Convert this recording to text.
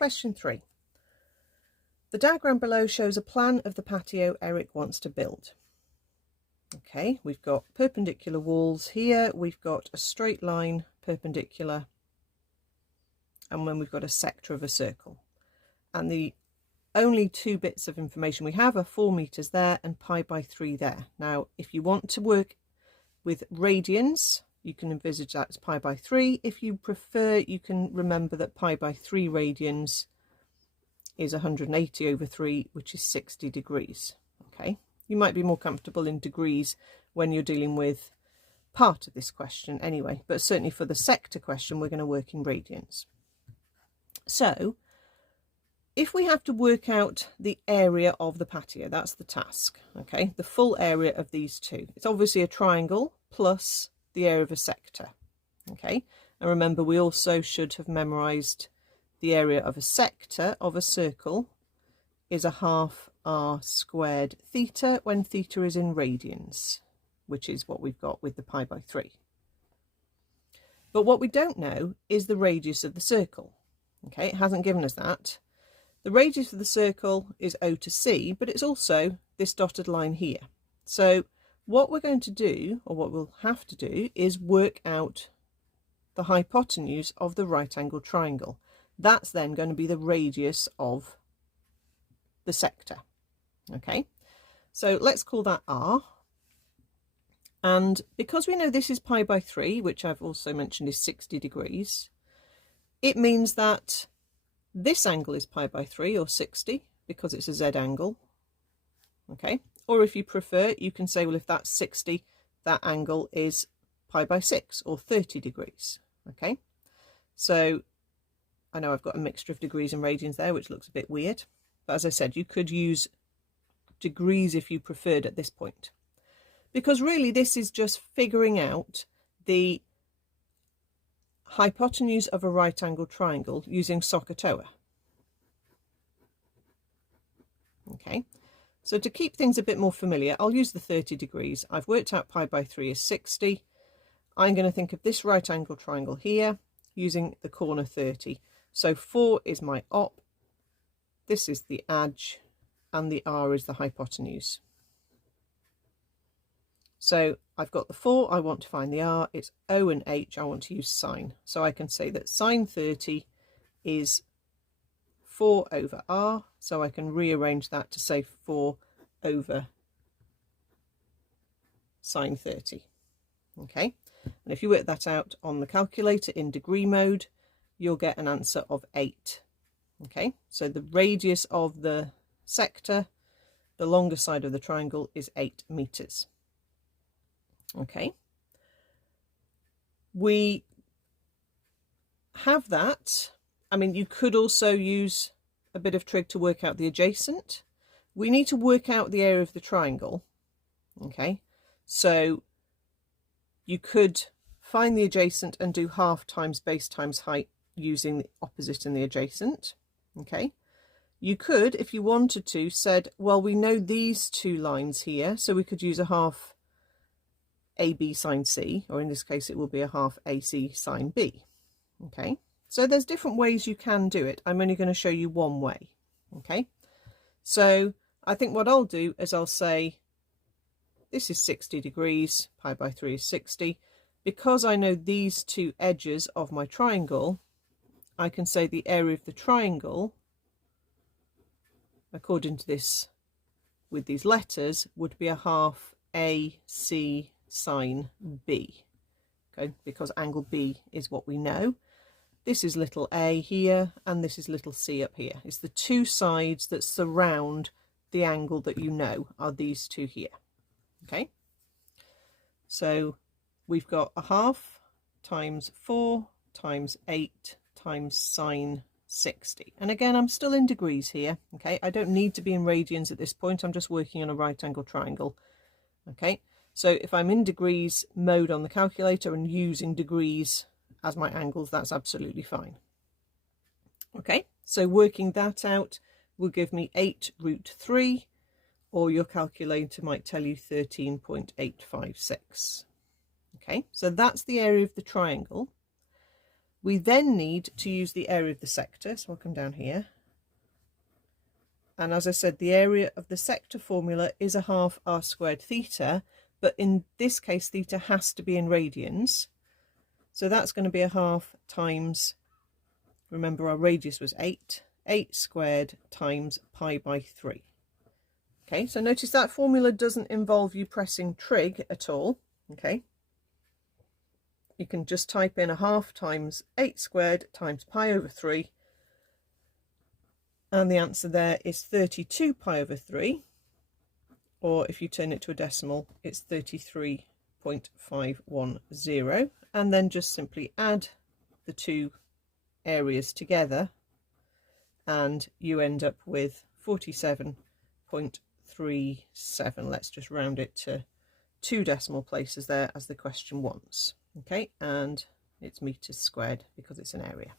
Question 3. The diagram below shows a plan of the patio Eric wants to build. Okay, we've got perpendicular walls here, we've got a straight line perpendicular, and then we've got a sector of a circle. And the only two bits of information we have are 4 meters there and pi by 3 there. Now, if you want to work with radians, you can envisage that as pi by 3. If you prefer, you can remember that pi by 3 radians is 180 over 3, which is 60 degrees. Okay, you might be more comfortable in degrees when you're dealing with part of this question anyway, but certainly for the sector question, we're going to work in radians. So, if we have to work out the area of the patio, that's the task, okay, the full area of these two. It's obviously a triangle plus the area of a sector, okay, and remember we also should have memorised the area of a sector of a circle is a half r squared theta when theta is in radians, which is what we've got with the pi by 3. But what we don't know is the radius of the circle, okay, it hasn't given us that. The radius of the circle is O to C, but it's also this dotted line here. So what we're going to do, or what we'll have to do, is work out the hypotenuse of the right angled triangle. That's then going to be the radius of the sector. Okay, so let's call that R. And because we know this is pi by 3, which I've also mentioned is 60 degrees, it means that this angle is pi by 3 or 60 because it's a Z angle. Okay, or if you prefer, you can say, well, if that's 60, that angle is pi by 6 or 30 degrees. Okay, so I know I've got a mixture of degrees and radians there, which looks a bit weird, but as I said, you could use degrees if you preferred at this point, because really this is just figuring out the hypotenuse of a right angled triangle using SOHCAHTOA. Okay, so to keep things a bit more familiar, I'll use the 30 degrees. I've worked out pi by 3 is 60. I'm going to think of this right angled triangle here using the corner 30. So 4 is my op, this is the edge, and the R is the hypotenuse. So I've got the 4, I want to find the R, it's O and H, I want to use sine. So I can say that sine 30 is 4 over R, so I can rearrange that to say 4 over sine 30. Okay, and if you work that out on the calculator in degree mode, you'll get an answer of 8. Okay, so the radius of the sector, the longer side of the triangle, is 8 meters. Okay, we have that. I mean, you could also use a bit of trig to work out the adjacent. We need to work out the area of the triangle. Okay, so you could find the adjacent and do half times base times height using the opposite and the adjacent. Okay, you could, if you wanted to, said, well, we know these two lines here, so we could use a half AB sine C, or in this case it will be a half AC sine B. Okay, so there's different ways you can do it. I'm only going to show you one way. Okay, so I think what I'll do is I'll say this is 60 degrees, pi by 3 is 60. Because I know these two edges of my triangle, I can say the area of the triangle, according to this with these letters, would be a half AC sine B. Okay, because angle B is what we know. This is little a here and this is little c up here. It's the two sides that surround the angle that you know are these two here. Okay, so we've got a half times 4 times 8 times sine 60. And again, I'm still in degrees here. Okay, I don't need to be in radians at this point. I'm just working on a right angle triangle. Okay, so if I'm in degrees mode on the calculator and using degrees as my angles, that's absolutely fine. Okay, so working that out will give me 8 root 3, or your calculator might tell you 13.856. Okay, so that's the area of the triangle. We then need to use the area of the sector, so I'll come down here. And as I said, the area of the sector formula is a half r squared theta, but in this case, theta has to be in radians. So that's going to be a half times, remember our radius was 8 squared times pi by 3. Okay, so notice that formula doesn't involve you pressing trig at all. Okay, you can just type in a half times 8 squared times pi over 3. And the answer there is 32 pi over 3. Or if you turn it to a decimal, it's 33.510. And then just simply add the two areas together and you end up with 47.37. Let's just round it to 2 decimal places there as the question wants. Okay, and it's meters squared because it's an area.